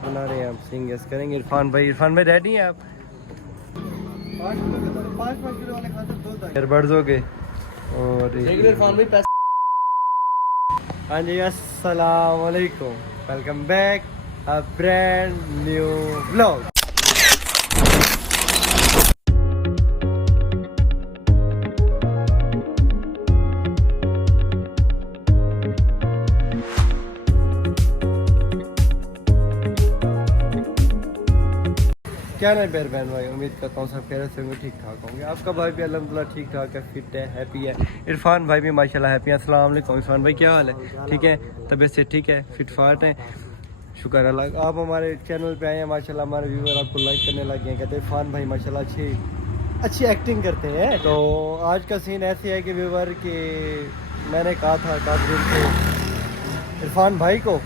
Vlog बना रहे हैं आप सिंग गेस करेंगे। इरफान भाई रेडी हैं आप? 5 किलो वाले खाते एयरबड्स हो गए और इरफान भाई पैसे। हाँ जी अस्सलाम वालेकुम, welcome back a brand new vlog. क्या नहीं पैर बहन भाई, उम्मीद करता हूँ सब खैरियत से होंगे, ठीक ठाक होंगे। आपका भाई भी अल्हम्दुलिल्लाह ठीक ठाक है, फिट है, हैप्पी है। इरफान भाई भी माशाल्लाह हैप्पी है। अस्सलाम वालेकुम इरफान भाई, क्या हाल है? ठीक है, तबीयत से ठीक है, फिट फाट है, शुक्र अल्लाह। आप हमारे चैनल पे आए हैं माशाल्लाह, हमारे व्यूअर आपको लाइक करने लगे हैं, कहते हैं इरफान भाई माशाल्लाह अच्छी एक्टिंग करते हैं। तो आज का सीन ऐसे है कि व्यूअर के मैंने कहा था काफ़ी दिन से इरफान भाई को,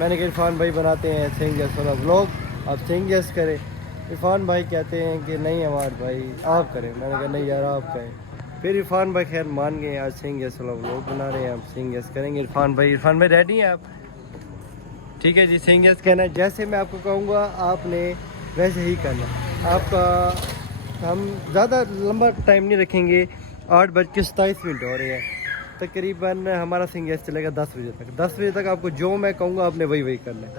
मैंने कहा इरफान भाई बनाते हैं सिंग गेस वाला व्लॉग, आप सिंग गेस करें। इरफान भाई कहते हैं कि नहीं हमारे भाई आप करें, मैंने कहा नहीं यार आप करें। फिर इरफान भाई खैर मान गए, आज सिंग गेस वाला व्लॉग बना रहे हैं, आप सिंग गेस करेंगे। इरफान भाई रेडी हैं आप? ठीक है जी, सिंग गेस कहना है, जैसे मैं आपको कहूँगा आपने वैसे ही करना। आपका हम ज़्यादा लंबा टाइम नहीं रखेंगे, 8:27 हो रहे हैं, तकरीबन हमारा सिंग गेस चलेगा 10 बजे तक। 10 बजे तक आपको जो मैं कहूँगा आपने वही करना है,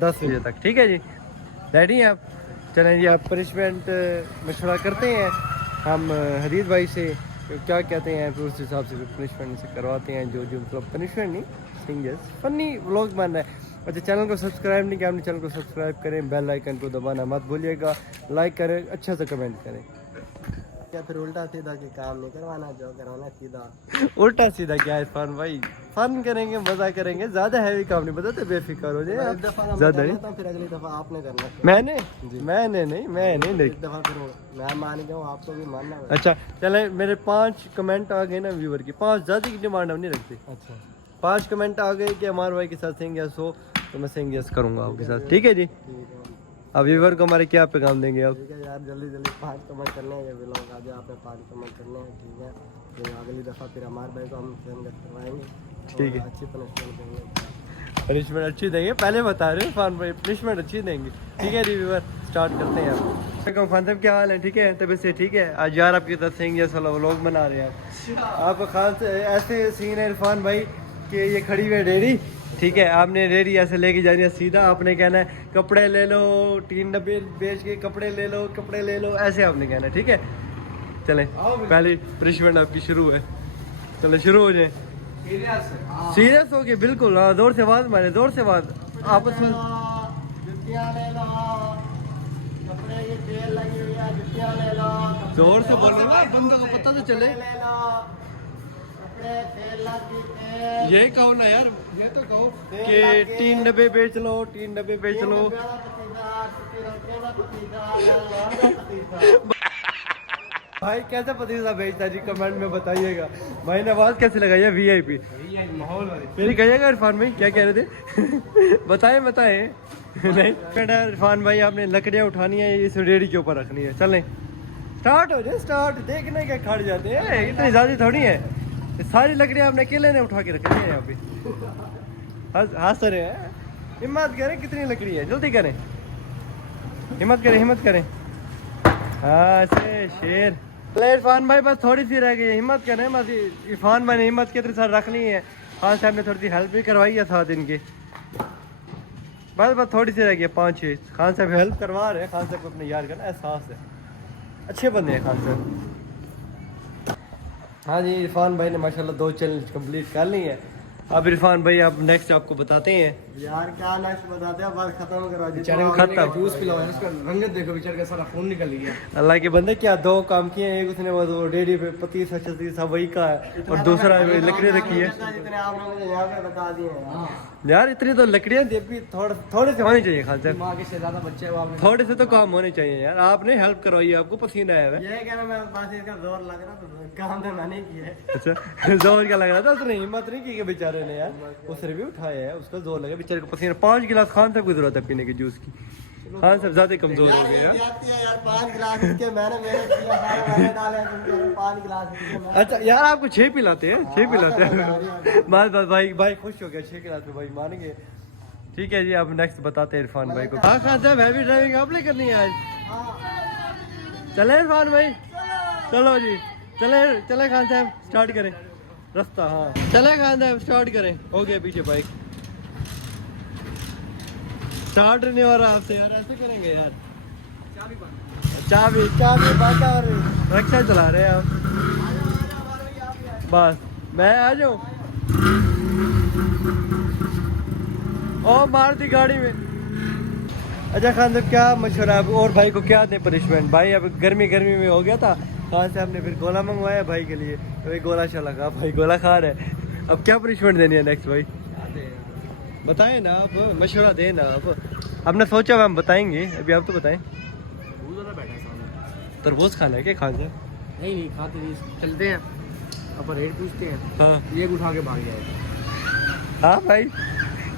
10 बजे तक। ठीक है जी, रेडी हैं आप? चलें जी, आप पनिशमेंट मशवरा करते हैं हम हदीद भाई से क्या कहते हैं, फिर उस हिसाब से पनिशमेंट से करवाते हैं। जो मतलब पनिशमेंट नहीं, सिंगल्स फनी व्लॉग बन रहा है। अच्छा, चैनल को सब्सक्राइब नहीं किया आपने, चैनल को सब्सक्राइब करें, बेल आइकन को दबाना मत भूलिएगा, लाइक करें, अच्छा से कमेंट करें। या फिर उल्टा सीधा के काम नहीं करवाना, जो करवाना सीधा। उल्टा सीधा क्या है इरफान भाई, फन करेंगे, मजा करेंगे, ज्यादा हैवी काम नहीं बताते, बेफिक्र हो जाए आप। ज्यादा नहीं, फिर अगली दफा आपने करना। मैंने नहीं एक दफा फिर मैं मान जाऊँ, आपको भी मानना है। अच्छा चले, मेरे 5 कमेंट आ गए ना व्यूअर की, 5 ज़्यादा की डिमांड हम नहीं रखते। अच्छा 5 कमेंट आ गए कि हमारे भाई के साथ सिंग गेस हो, तो मैं सिंग गेस करूँगा आपके साथ। ठीक है जी, ठीक है, अब व्यूअर को हमारे क्या पैगाम देंगे आप? ठीक है यार, जल्दी 5 कमेंट करने हैं, ये भी लोग आज आप 5 कमेंट करने हैं। ठीक है, फिर अगली दफा फिर हमारे भाई को हम सेंड करवाएंगे। ठीक है, अच्छी पनिशमेंट देंगे। पनिशमेंट अच्छी देंगे, पहले बता रहे हैं इरफान भाई, पनिशमेंट अच्छी देंगे। ठीक है जी व्यूअर, स्टार्ट करते हैं आप। खान साहब क्या हाल है? ठीक है, तबीयत से ठीक है? आज यार आपकी तरफ सिंग गेस वाला व्लॉग बना रहे हैं आप खान से। ऐसे सीन है इरफान भाई कि ये खड़ी हुई रेडी, ठीक है, आपने रेडी ऐसे लेके जानी है सीधा, आपने कहना है कपड़े ले लो, 3 डब्बे बेच के कपड़े ले लो, ऐसे आपने कहना है। ठीक है, चलें पहले पनिशमेंट आपकी शुरू है, चले शुरू हो जाए। सीरियस हो गए बिल्कुल, हाँ, जोर से आवाज मारे, जोर से आवाज आपस में। जुतियाँ ले लो, कपड़े की सेल लगी हुई है, जुतियाँ ले लो। जोर से बोलो ना, बंदों को पता तो चले। ले लो, कपड़े सेल लगी है। यही कहो ना यार, ये तो कहो कि 3 डब्बे बेच लो, 3 डब्बे बेच लो। भाई कैसा पतीसा बेचता जी, कमेंट में बताइएगा। भाई ने आवाज कैसे लगाई है? VIP माहौल फिर कहिएगा इरफान भाई क्या कह रहे थे? बताएं नहीं बेटा इरफान भाई, आपने लकड़ियाँ उठानी है, इस रेडी के ऊपर रखनी है। चलें स्टार्ट हो जाए, स्टार्ट देखने के खड़ जाते हैं, इतनी ज़्यादा थोड़ी है। ये सारी लकड़ियाँ आपने अकेले ने उठा के रखनी है यहाँ पे। हंस रहे हैं, हिम्मत करें, कितनी लकड़ी है, जल्दी करें, हिम्मत करें। हाँ से शेर। इरफान भाई बस थोड़ी सी रह गई है, हिम्मत करें बस। इरफान भाई ने हिम्मत कितनी सारी रख ली है, खान साहब ने थोड़ी सी हेल्प भी करवाई है 7 दिन की, बस थोड़ी सी रह गई है, 5-6। खान साहब हेल्प करवा रहे हैं, खान साहब को अपने यार का ना एहसास है, अच्छे बंदे हैं खान साहब। हाँ जी, इरफान भाई ने माशाल्लाह 2 चैलेंज कंप्लीट कर ली है। अब इरफान भाई आप नेक्स्ट आपको बताते हैं यार, क्या नेक्स्ट बताते हैं, बस खत्म करा दी। बेचारे को खत्म। जूस पिलाओ, उसका रंगत देखो, बेचारे का सारा खून निकल गया। अल्लाह के बंदे, क्या 2 काम किए हैं, एक उसने वो डेयरी पे पतीसा छतीसा वही का है, और दूसरा लकड़ी रखी है। जितने आप लोगों ने यहाँ पे बता दिए हैं यार, इतनी तो लकड़ियाँ भी थोड़े से होनी चाहिए खान साहब, माँ के से ज्यादा बच्चे हो आपने। थोड़े से तो काम होने चाहिए यार। आपने हेल्प करवाई है, आपको पसीना आया है। ये कहना मैं पास इसका जोर लग रहा था, काम तो मैंने किया है। अच्छा जोर क्या लग रहा था? उसने हिम्मत नहीं की बेचारे ने यार, उसने भी उठाया है, उसका जोर लगा बेचारे को पसीना। 5 गिलास खान साहब की जरूरत है पीने की जूस की, खान साहब ज्यादा कमजोर हो गए यार। यार 5 गिलास इसके मैंने किया, सारे मैंने डाले, तुम 5 गिलास इसके मैंने। अच्छा यार, आपको 6 पिलाते हैं, 6 पिलाते हैं। बस भाई खुश हो गया, 6 गिलास में भाई मान गए। ठीक है जी, अब नेक्स्ट बताते हैं इरफान भाई को। हाँ खान साहब, हैवी ड्राइविंग आपने करनी है आज? चले इरफान भाई, चलो जी, चले चले खान साहब, स्टार्ट करें रास्ता। हाँ चले खान साहब, स्टार्ट करें। हो गया पीछे बाइक, स्टार्ट नहीं हो रहा आपसे यार, ऐसे करेंगे यार। चाबी चाबी बात और रक्षा चला रहे हैं आप। बस मैं आ जाऊँ, ओ मार दी गाड़ी में। अच्छा खान साहब, क्या मशवरा है और भाई को क्या दे पनिशमेंट? भाई अब गर्मी में हो गया था, खान साहब ने फिर गोला मंगवाया भाई के लिए, भाई गोला चला खा, भाई गोला खा रहे हैं। अब क्या पनिशमेंट देनी है नेक्स्ट भाई? बताएं ना आप, मशवरा दें ना आप। आपने सोचा हुआ हम बताएंगे, अभी आप तो बताएं। तरबूज खाना है क्या खान साहब? नहीं खाते नहीं, चलते हैं अपन रेट पूछते हैं। हाँ ये उठा के भाग जाएगा। हाँ भाई,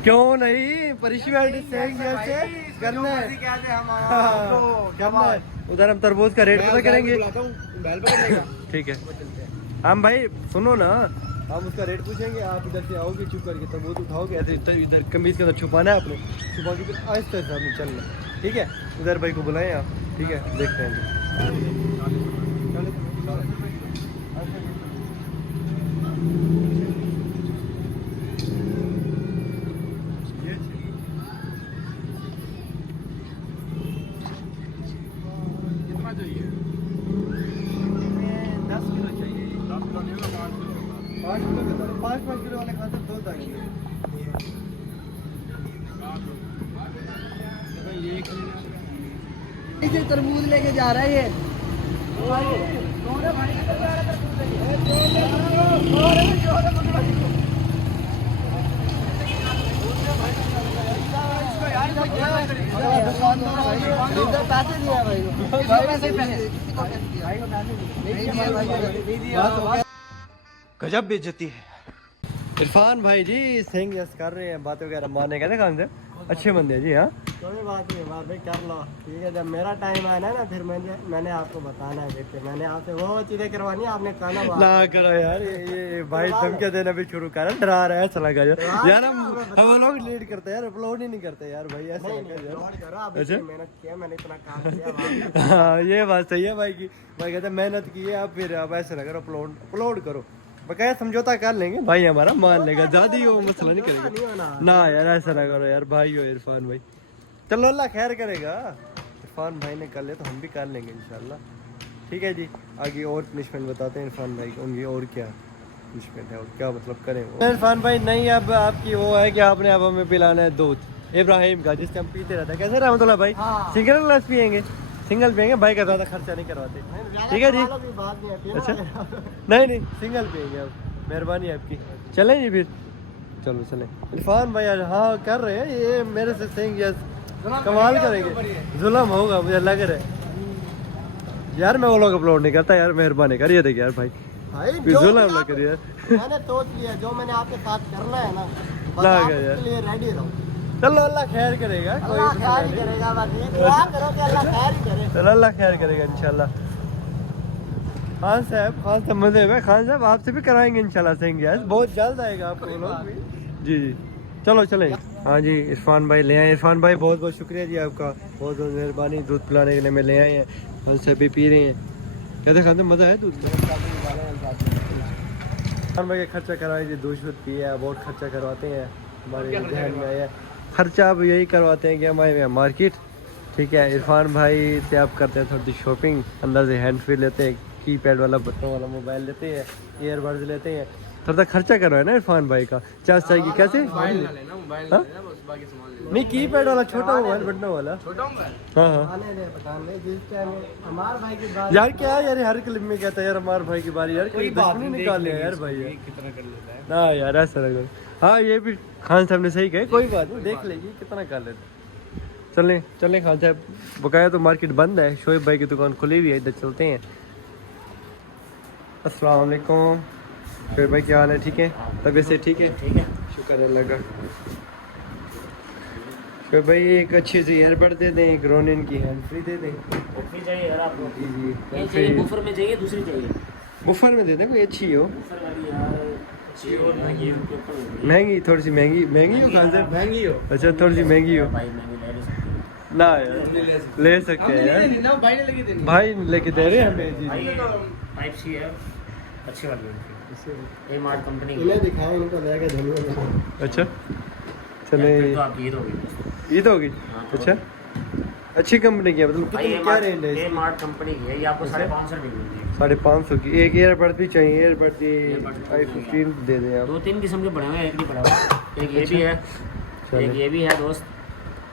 क्यों नहीं, पनिशमेंट जैसे करना है। हाँ, करना है। उधर हम तरबूज का रेट पता करेंगे। ठीक है हम भाई सुनो ना, हम उसका रेट पूछेंगे, आप इधर से आओगे चुप करके, तरबूज उठाओगे ऐसे इधर कमीज के अंदर छुपाना है आपने, छुपा के फिर आहिस्ता आहिस्ता हमें चलना, ठीक है? उधर भाई को बुलाएं आप, ठीक है? देखते हैं जी। 10 किलो चाहिए, 5 किलो वाले खाते दो दाएंगे। तरबूज लेके जा रहा है ये। पैसे दिया भाई, गजब बेइज्जती है। इरफान भाई जी सिंह यस कर रहे हैं, बात वगैरह माने का ना खान से, अच्छे बंदे जी। हाँ कोई बात नहीं बात भाई, कर लो ठीक है। जब मेरा टाइम आया ना फिर मैंने आपको बताना है, देखते मैंने आपसे वो चीजें करवानी, आपने खाना ना करो यार, ये भाई धमकियां देना भी शुरू कर, डरा रहा है, चला गया यार। हम लोग लीड करते हैं यार, अपलोड ही नहीं करते यार भाई, ऐसे अच्छा मेहनत किया, मैंने इतना काम किया। हाँ ये बात सही है भाई की, भाई कहते मेहनत की है, आप फिर आप ऐसे लगा अपलोड करो, बकाया समझौता कर लेंगे भाई, हमारा मान लेगा, ज्यादा ही वो मसला नहीं करेगा ना यार, ऐसा ना करो यार भाई हो इरफान भाई। चलो अल्लाह खैर करेगा, इरफान भाई ने कर ले तो हम भी कर लेंगे इंशाल्लाह, ठीक है जी। आगे और पनिशमेंट बताते हैं इरफान भाई को, उनकी और क्या पनिशमेंट है और क्या मतलब करें वो। इरफान भाई नहीं, अब आपकी वो है कि आपने अब हमें पिलाना है दूध इब्राहिम का, जिससे हम पीते रहते हैं। कैसे रहमतुल्लाह भाई? सिंगल ग्लास पियेंगे, सिंगल पियेंगे भाई का, ज़्यादा खर्चा नहीं करवाते, ठीक है जी? अच्छा नहीं सिंगल पियेंगे अब, मेहरबानी आपकी। चलें जी फिर, चलो चलें। इरफान भाई आज हाँ कर रहे हैं, ये मेरे से सिंह यस कमाल करेंगे, जुल्म होगा मुझे लग रहा है यार। मैं वो लोग अपलोड नहीं करता यार, मेहरबानी करिए देखिए यार भाई, जुल्म ना करिए यार। मैंने सोच लिया जो मैंने आपके साथ करना है ना, बस ना आप कर यार। उसके लिए रेडी रहो। चलो अल्लाह खैर करेगा, अल्लाह खैर ही करेगा, बस ये दुआ करो कि अल्लाह खैर ही करे। चलो अल्लाह खैर करेगा इंशाल्लाह। खान साहब मजे में, खान साहब आपसे भी कराएंगे इंशाल्लाह सिंह यस, बहुत जल्द आएगा आप लोग भी। जी चलो चलें। हाँ जी इरफान भाई ले आए, इरफान भाई बहुत बहुत शुक्रिया जी आपका, बहुत बहुत मेहरबानी, दूध पिलाने के लिए मैं ले आए हैं, हम सब भी पी रहे हैं। कहते खाते मज़ा है दूध का? इरफान भाई खर्चा कराए जी, दूध पिए, बहुत खर्चा करवाते हैं, हमारे जहन में आया खर्चा अब यही करवाते हैं कि हमारे यहाँ मार्केट, ठीक है? इरफान भाई से आप करते हैं थोड़ी शॉपिंग, अंदर से हैंड फ्री लेते हैं, कीपैड वाला बटन वाला मोबाइल लेते हैं, ईयरबड्स लेते हैं, थोड़ा खर्चा करो है ना इरफान भाई का। चार्ज चाहिए कैसे? नहीं कीपैड वाला छोटा मोबाइल बटन वाला। हाँ यार क्या यार, हर क्लिप में कहता है यार हमारे भाई की बारी, यार कोई बात नहीं निकाल लिया यार भाई, कितना कर लेता है ना यार, ऐसा लगा। हाँ ये भी खान साहब ने सही कहे, कोई बात नहीं देख लेगी कितना कर लेते। चलें खान साहब, बकाया तो मार्केट बंद है, शोएब भाई की दुकान खुली हुई है, इधर चलते हैं। अस्सलाम वालेकुम शोएब भाई, क्या हाल है? ठीक है, तबीयत से ठीक है? शुक्र है अल्लाह का। शोएब भाई एक अच्छी सी ईयरबड दे दें, एक रोनिन की हैंड फ्री दे दें। चाहिए यार आपको? जी ये चाहिए बुफर में चाहिए, दूसरी चाहिए? बुफर में दे दें, कोई अच्छी हो। बुफर वाली यार अच्छी और महंगी उनके ऊपर निर्भर है। महंगी, थोड़ी सी महंगी हो खान साहब? महंगी हो। अच्छा थोड़ी सी महंगी हो भाई महंगी ले नहीं सकते। ना यार, ले सकते हैं यार, ना भाई ने लगी देनी। भाई लेके दे रहे हैं हमें जी। भाई टाइप सी है, अच्छी वाली है। मार्ट कंपनी इन्हें दिखाओ, इनको लेके धन्यवाद। अच्छा चले, तो आपकी ईद होगी। ईद होगी। अच्छा अच्छी कंपनी की है, मतलब भाई कितनी क्या रेंज है ये इसकी? मार्ट कंपनी की है, ये आपको 550 रुपये की मिलती है। 550 की। एक ईयरबड भी चाहिए, ईयरबड की Earbud i15 दे दें आप। 2-3 किस्म के पड़े हुए हैं, एक नहीं पड़ा हुआ। एक ये भी है, चलो। एक ये भी है दोस्त,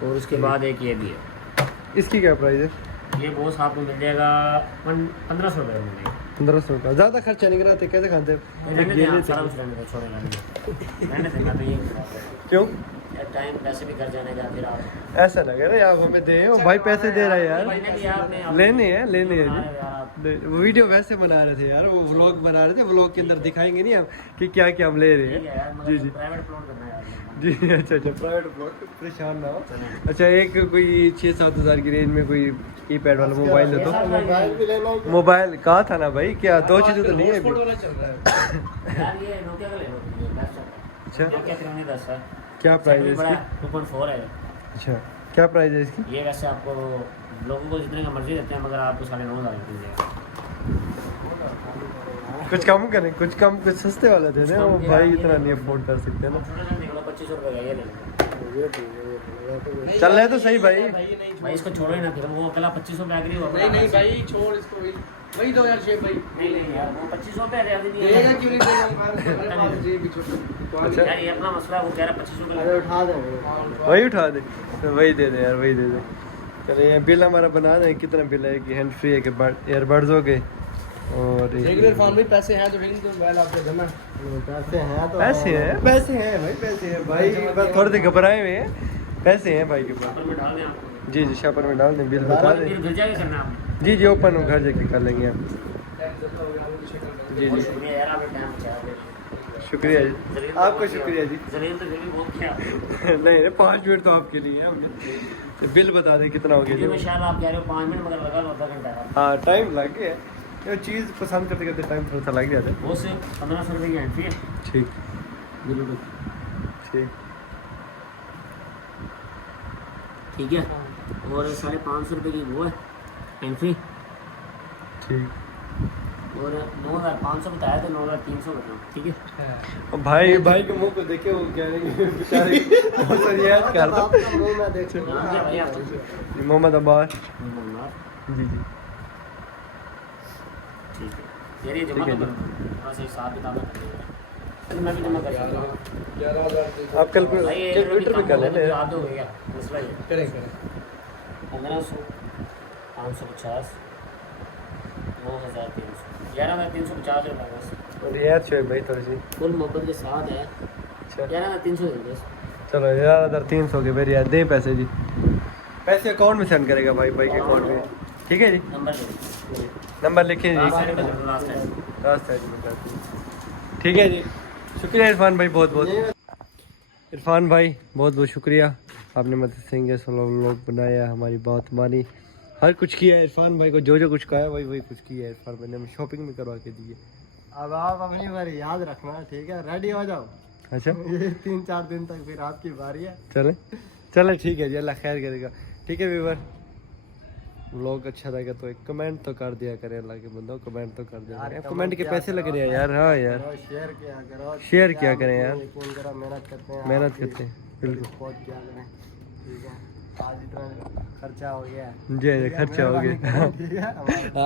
और उसके बाद एक ये भी है। इसकी क्या प्राइस है? ये बॉस आपको मिल जाएगा 1500 रुपये में मिलेगा। 1500 का ज़्यादा खर्चा नहीं कराते, कैसे खाते हैं? रहने दें, आप लेते सारा हैं। कुछ रहने दें, छोड़े रहने दें। रहने देना तो ये क्यों टाइम पैसे भी कर जाने का, फिर आप ऐसा लगे ना आप हमें दे, ओ भाई पैसे दे रहा है यार, भाई ने भी आपने लेने हैं लेने हैं बना जी। रहे हो यार आप। वो वीडियो वैसे बना रहे थे यार, वो व्लॉग बना रहे थे, व्लॉग के अंदर दिखाएंगे नहीं हम कि क्या क्या हम ले रहे ठीक है यार, हैं। मगर जी प्राइवेट प्लॉट करना है यार। जी अच्छा प्राइवेट ब्लॉग, परेशान ना हो। अच्छा एक कोई 6-7 हज़ार की रेंज में कोई कीपैड वाला मोबाइल दे दो। मोबाइल भी लेना है। मोबाइल कहा था ना भाई, क्या दो चीज़ें तो नहीं है अभी। यार ये नोकिया का ले लो, बेस्ट है। अच्छा नोकिया 5310 है, क्या प्राइस है बड़ा इसकी? 2.4 है। अच्छा क्या प्राइस है इसकी? ये वैसे आपको लोगों को जितने का मर्जी देते हैं, मगर आपको 9,500 मिल जाएगा। कुछ कम करें, कुछ कम, कुछ सस्ते वाला दे दें, वो भाई इतना नहीं अफोर्ड कर सकते ना। छोटा सा देख लो, 2500 रुपये का ये ले लो। चल रहे तो सही भाई। भाई इसको छोड़ो ही ना, फिर वो अकेला 2500 पे एग्री होगा। नहीं भाई छोड़ इसको भी, वही दो यार शेप भाई। नहीं यार, वो 2500 पे ज्यादा नहीं देगा है। क्यों नहीं देगा, हमारे पास ये भी छोटा। अच्छा यार ये अपना मसला है, वो कह रहा 2500 पे अरे उठा देंगे। वही उठा दे, तो वही दे दे यार, वही दे दे। चले बिल हमारा बना दें, कितना बिल है कि हैंड फ्री है कि ईयरबड्स हो गए और रेगुलर फॉर्म में पैसे हैं तो रिंग तो मोबाइल आपको देना। पैसे हैं तो पैसे हैं, पैसे हैं भाई, पैसे हैं भाई, बस थोड़े से घबराए हुए हैं, पैसे हैं भाई के पास। ऊपर में डाल दें आपको। जी जी शापर में डाल दें, बिल बता दें। फिर घर जाके करना है आपने। जी जी ओपन हो, घर जाके कर लेंगे हम। जी बहुत जी शुक्रिया यार, आपने टाइम बचाया। शुक्रिया जी, आपका शुक्रिया जी। जलील तो फिर भी बहुत क्या नहीं 5 मिनट तो आपके लिए है हमने। तो बिल बता दें कितना हो वीडियो में गया। शायद आप कह रहे हो 5 मिनट, मगर लगा लो आधा घंटा। हाँ टाइम लग गया, ये चीज़ पसंद करते करते टाइम थोड़ा सा लग जाता है। वो से 1500 रुपये की एंट्री है। ठीक बिल्कुल ठीक ठीक है, और 550 रुपये की वो है एंट्री, ठीक। और 9500 बताया तो 9300 बताओ, ठीक है। अब भाई के मुंह को देखे, वो कह रहे हैं बेचारे बहुत सारी याद कर दो। नाम क्या भाई आपका? मोहम्मद अब्बास। मोहम्मद। जी जी ठीक है यार, ये जमा ठीक है तो कर दो, थोड़ा सा हिसाब किताब कर देगा। चलो मैं भी जमा कर सकता हूँ आप भाई। ये कैलकुलेटर में कर लेना। याद हो गया मसला ये। करें 1500 550 9300 11,350 रुपये बस। और यार छोड़ भाई थोड़ी सी। फुल मोहब्बत के साथ है। अच्छा 11,300 दे बस। चलो 11,300 के मेरे यार दें पैसे जी। पैसे अकाउंट में सेंड करेगा भाई के अकाउंट में, ठीक है जी। नंबर दे नंबर लिखिए जी, लास्ट है। रास्ता है जी बताते हैं। ठीक है जी, शुक्रिया इरफान भाई, बहुत बहुत। इरफान भाई बहुत बहुत शुक्रिया, आपने मदद सिंह लोग बनाया, हमारी बात मानी, हर कुछ किया है। इरफान भाई को जो कुछ कहा है वही कुछ किया है इरफान भाई ने, हमें शॉपिंग भी करवा के दी है। अब आप अपनी बारी याद रखना, ठीक है। रेडी हो जाओ, अच्छा ये 3-4 दिन तक फिर आपकी बारी है। चले चले ठीक है जी, अल्लाह खैर करेगा। ठीक है व्यूवर, व्लॉग अच्छा रहेगा तो एक कमेंट तो कर दिया करें, अल्लाह के बंदो कमेंट तो कर दिया करें। कमेंट के पैसे लग रहे हैं यार। हाँ यार शेयर किया करो, शेयर किया करें यार, यकीन करो, मेहनत करते हैं, मेहनत करते हैं बिल्कुल। बहुत किया करें, ठीक है। आज इतना खर्चा हो गया है, जी खर्चा हो गया। ठीक है।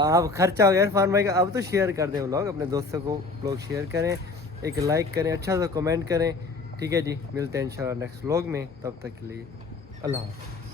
अब खर्चा हो गया इरफान भाई का, अब तो शेयर कर दें व्लॉग, अपने दोस्तों को व्लॉग शेयर करें, एक लाइक करें, अच्छा सा कमेंट करें। ठीक है जी, मिलते हैं इंशाल्लाह नेक्स्ट व्लॉग में, तब तक के लिए अल्लाह हाफ़िज़।